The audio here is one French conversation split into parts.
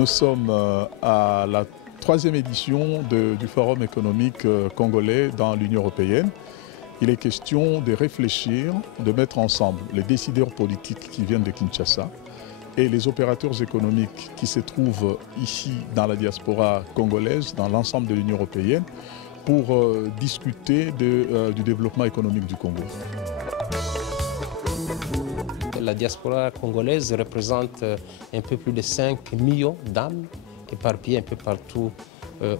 Nous sommes à la troisième édition du Forum économique congolais dans l'Union européenne. Il est question de réfléchir, de mettre ensemble les décideurs politiques qui viennent de Kinshasa et les opérateurs économiques qui se trouvent ici dans la diaspora congolaise, dans l'ensemble de l'Union européenne, pour discuter du développement économique du Congo. La diaspora congolaise représente un peu plus de 5 millions d'âmes éparpillées un peu partout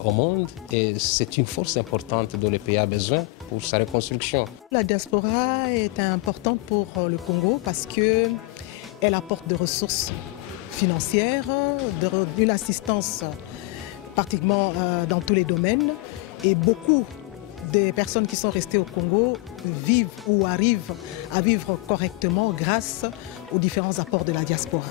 au monde et c'est une force importante dont le pays a besoin pour sa reconstruction. La diaspora est importante pour le Congo parce qu'elle apporte des ressources financières, une assistance pratiquement dans tous les domaines et beaucoup des personnes qui sont restées au Congo vivent ou arrivent à vivre correctement grâce aux différents apports de la diaspora.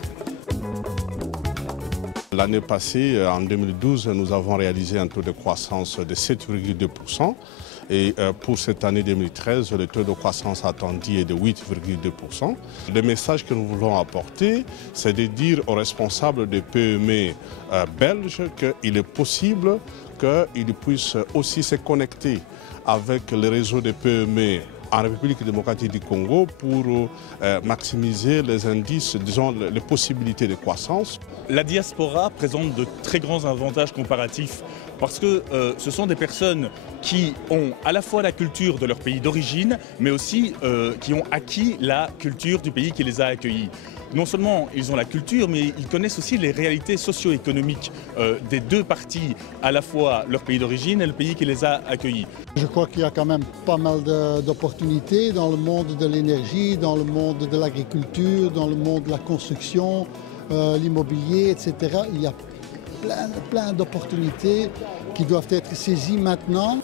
L'année passée, en 2012, nous avons réalisé un taux de croissance de 7,2%. Et pour cette année 2013, le taux de croissance attendu est de 8,2%. Le message que nous voulons apporter, c'est de dire aux responsables des PME belges qu'il est possible qu'ils puissent aussi se connecter avec le réseau des PME en République démocratique du Congo pour maximiser les indices, disons, les possibilités de croissance. La diaspora présente de très grands avantages comparatifs parce que ce sont des personnes qui ont à la fois la culture de leur pays d'origine, mais aussi qui ont acquis la culture du pays qui les a accueillis. Non seulement ils ont la culture, mais ils connaissent aussi les réalités socio-économiques des deux parties, à la fois leur pays d'origine et le pays qui les a accueillis. Je crois qu'il y a quand même pas mal d'opportunités dans le monde de l'énergie, dans le monde de l'agriculture, dans le monde de la construction, l'immobilier, etc. Il y a plein d'opportunités qui doivent être saisies maintenant.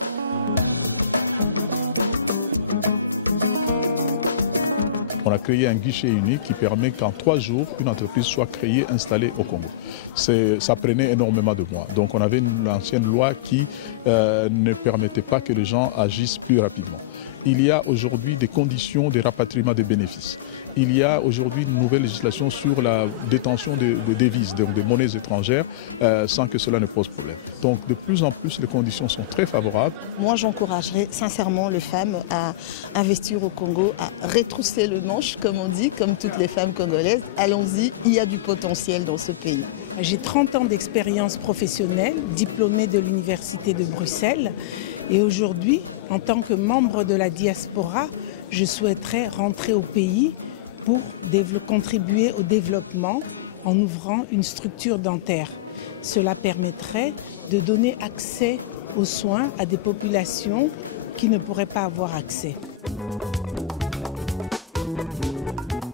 On a créé un guichet unique qui permet qu'en 3 jours, une entreprise soit créée, installée au Congo. Ça prenait énormément de mois. Donc on avait une ancienne loi qui ne permettait pas que les gens agissent plus rapidement. Il y a aujourd'hui des conditions de rapatriement des bénéfices. Il y a aujourd'hui une nouvelle législation sur la détention de devises, donc des monnaies étrangères, sans que cela ne pose problème. Donc de plus en plus, les conditions sont très favorables. Moi, j'encouragerais sincèrement les femmes à investir au Congo, à retrousser le manche, comme on dit, comme toutes les femmes congolaises. Allons-y, il y a du potentiel dans ce pays. J'ai 30 ans d'expérience professionnelle, diplômée de l'Université de Bruxelles. Et aujourd'hui, en tant que membre de la diaspora, je souhaiterais rentrer au pays pour contribuer au développement en ouvrant une structure dentaire. Cela permettrait de donner accès aux soins à des populations qui ne pourraient pas avoir accès.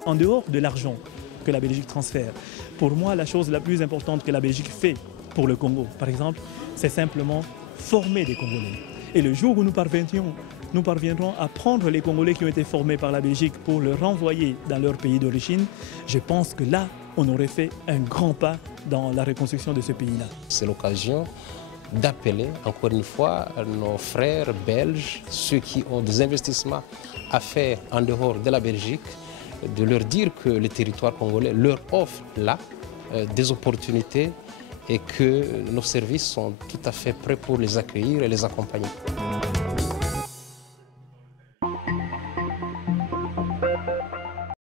En dehors de l'argent que la Belgique transfère, pour moi, la chose la plus importante que la Belgique fait pour le Congo, par exemple, c'est simplement former des Congolais. Et le jour où nous parviendrons à prendre les Congolais qui ont été formés par la Belgique pour les renvoyer dans leur pays d'origine, je pense que là, on aurait fait un grand pas dans la reconstruction de ce pays-là. C'est l'occasion d'appeler encore une fois nos frères belges, ceux qui ont des investissements à faire en dehors de la Belgique, de leur dire que le territoire congolais leur offre là des opportunités et que nos services sont tout à fait prêts pour les accueillir et les accompagner.